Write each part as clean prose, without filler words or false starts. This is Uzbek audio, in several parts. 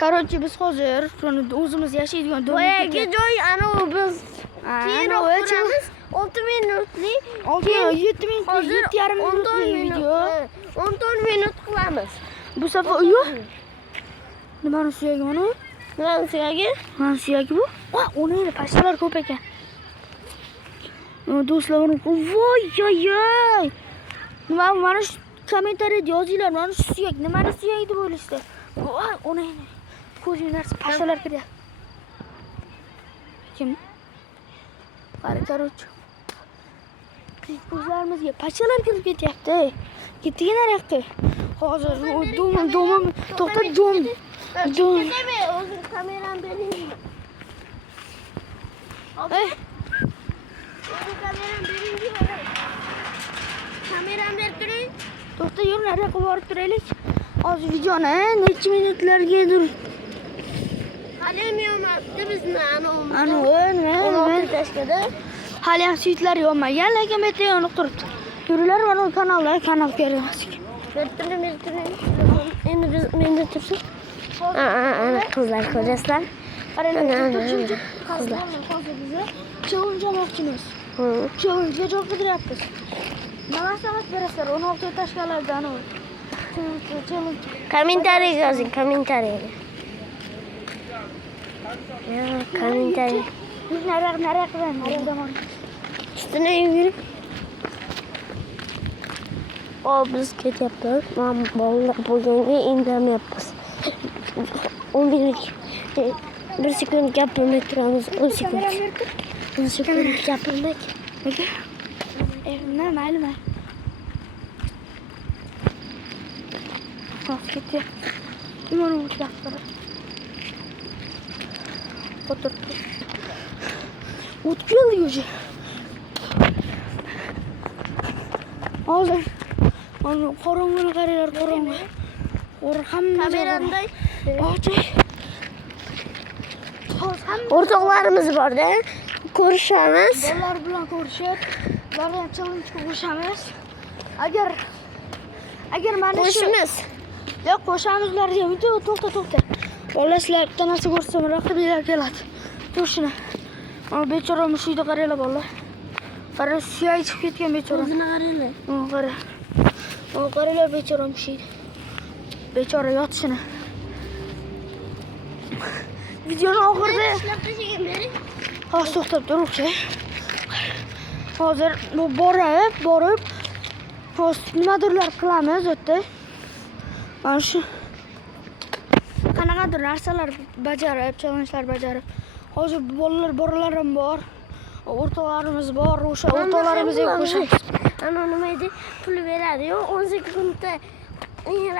Короче, biz hozir shuni o'zimiz yashaydigan boyagi joy ana biz keyinroq ko'ramiz. 6 minutlik. 7 minutlik, 7,5 minutlik video. 14 minut qilamiz. Bu safar yo'q. Nimani suyagi mana? Nimani suyagi? Mana suyagi bu. O'nayli pashtalar ko'p ekan. Do'stlar, voy yoy. Mana shu kommentariyada yozinglar, mana shu suyak nimani suyagi deb o'ylashdi. Voy, o'nayli. Ko'zinglar pashtalar kiryapti. Kim? Короче. Ko'zlarimizga pashtalar kirib ketyapti. Ketdiki naryoqqa. Hozir domim to'xta dom. O'zing kamerani bering. O'zing kamerani bering. Kamerani berib turing. To'xta, yur, naryoqqa borib turaylik. Hozir videoni necha minutlargadir. Hali yonmabdi bizni Ana, tashkada. Hali ham suyitlar yonmagan, lekin bu yerda yonib turibdi. Yuringlar, mana kanalga ko'ramiz. Endi biz menda tursin. Ana qizlar ko'rasizlar. Qizlar. Hozir biz challenge olmoqchimiz. Challenge joy qidiryapmiz. Nima maslahat berasizlar? 16 tashkalardan u. Challenge. Kommentariy yozing, kommentariy. Kommentariy. Naryoqdan. Üstüne yürü. Biz ketyapmiz. Men bo'lganga indam yapmiz. 10 minut. 1 sekund gapirmay turamiz. 10 sekund. 10 sekund gapirmak. Nima mayli. Ketdi. Nimani o'tyapti? O'tirdi. O'tib уже. Hozir mana qorong'ini qaranglar, qorong'i. Hamma Kameramda oching. o'rtoqlarimiz bor-da, ko'rishamiz. Bolalar bilan ko'rishib, ularga ham challenge qo'shamiz. Agar mana shu yo'q, qo'shamiz ularga video to'xta. Bolalar sizlar bitta narsa ko'rsam, raqiblar keladi. Turishini. Mana bechora mushuyda qaranglar bolalar. Qara suyak chiqib ketgan bechora. O'zini qaranglar. Qara. Qaranglar bechora mushuyda. Bechora yotishini. Videoni oxirida ishlab tashlagan bering. hozir to'xtab turibchi. Hozir bu borib, hozir nimadirlar qilamiz o'tda. Mana shu qanaqadir narsalar bajarib, challengelar bajarib. Hozir bolalar ham bor. O'rtoqlarimiz bor, o'sha o'rtoqlarimizga qo'shamiz. Ana nima edi? Pul beradi-yu, 10 sekundda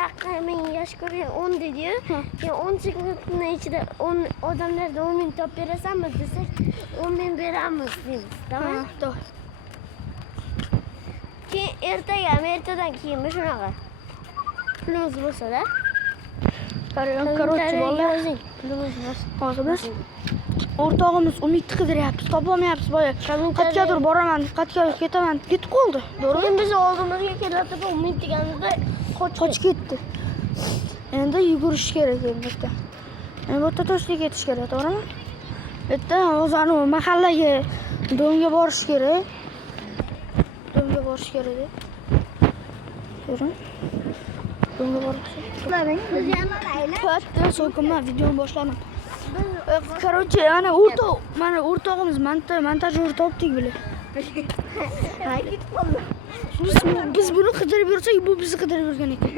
raqaming yosh ko'rgan 10 dedi-yu. 10 sekundning ichida 10 odamlarga 10 ming top berasanmi desak, 10 ming beramiz deymiz. Tamam? To'g'ri. Keyin ertadan keyin shunaqa. Pulimiz bo'lsa-da. Короче, bolalar, pulimiz bo'lsa. hozir biz o'rtog'imiz Umidni qidiryapmiz, topolmayapmiz boya. Qayergadir boraman, qayerga ketaman, ketib qoldi. To'g'rimi? Biz oldimizga kelayotib Umid deganimizda qochib ketdi. Endi yugurish kerak endi. Endi bu yerda to'shlik ketish kerak, to'g'rimi? Bu yerda o'zani mahallaga do'nga borish kerak. Do'nga borish kerak deb. Ko'ring. Do'nga borish. biz yana aylab Katta so'kinma videoni boshladim. Короче, mana o'rtog'imiz montajyor topdik bile. Biz buni qidirib yursak, bu bizni qidirib yurgan ekan.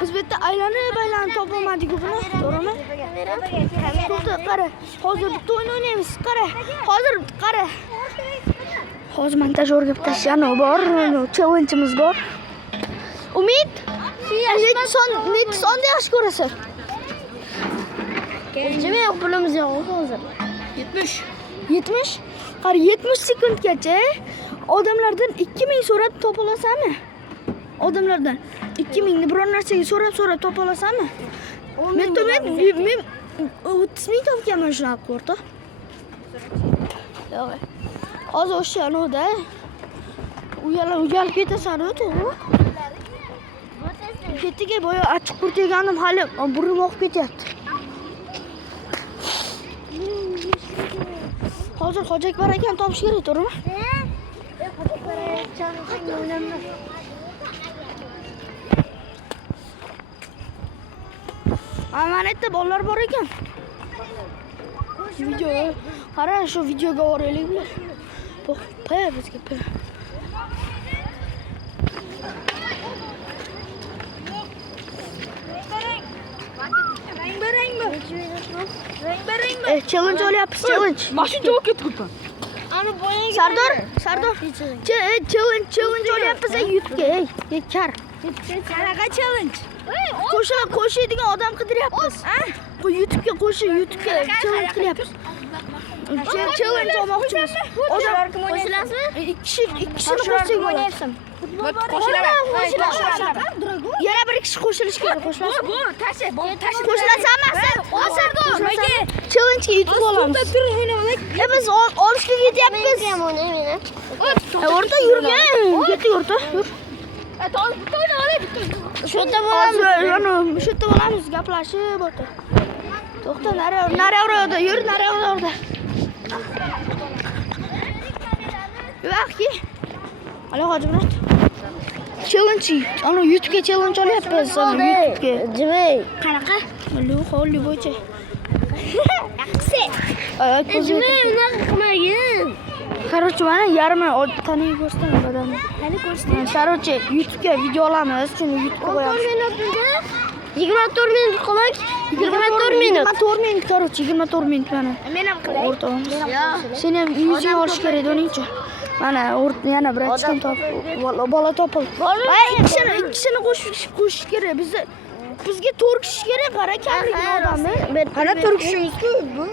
Biz bu yerda aylanib topolmadik buni, to'g'rimi? To'xta, qara. Hozir bitta o'yin o'ynaymiz. Qara. Hozir montajyorga bitta shano bor, challenge'imiz bor. Umid, necha sonda yaxshi ko'rasan? Nima yo'q, pulimiz yo'q hozir. 70? Qara 70 sekundgacha odamlardan 2000 so'rab topa olasanmi? Odamlardan 2000 ni biror narsaga so'rab topa olasanmi? Men 30 ming topganman shunaqa o'rta. Yo'q. Hozir o'sha anoda uyalib ketasan, to'g'ri? Ketiga boya achchiq qurt yeganim hali burnim oqib ketyapti. Hozir Hoji Akbar akani topish kerak, to'g'rimi? Mana yerda bolalar bor ekan. Video, qara shu videoga boraylik bular. Pa bizga pa. Challenge olyapmiz, challenge. Mashina javob ketdi. Ana boyaga. Sardor. Challenge olyapmiz YouTube'ga. Ey, kar. Qanaqa challenge? Qo'shadigan odam qidiryapmiz. Bu YouTube'ga challenge qilyapmiz. Challenge olmoqchimiz. Odam Qo'shilasizmi? ikkisini qo'shsak bo'ladi. Yana bir kishi qo'shilish kerak, qo'shilasiz. Bu tashi, tashi. Qo'shilasanmi sen? Sardor. Challenge'ga yutib olamiz. Biz olishga ketyapmiz. O'rta yurgan. Ketdik o'rta, yur. Shu yerda bo'lamiz, gaplashib o'tir. To'xta, nari yur, nari orada. Yo'qki. Alo, Hojimurat. Challenge, ana YouTube'ga challenge olyapmiz, YouTube'ga. Jimay. Qanaqa? Xolli bo'yicha. Yaxshi. Jimay, unaqa qilmagin. Короче, mana yarmi tanaga ko'rsataman badanni. Qani ko'rsating. Короче, YouTube'ga video olamiz, shuni YouTube'ga qo'yamiz. 24 minut qolak. 24 minut. 24 minut, короче, 24 minut mana. Men ham qilay. O'rtamiz. Sen ham yuzing olish kerak o'nincha. Mana yana bir achcham topib, bola topildi. Ikkisini qo'shish kerak. Bizga 4 kishi kerak, qara kamlik odamni. Qara 4 kishimiz-ku bu.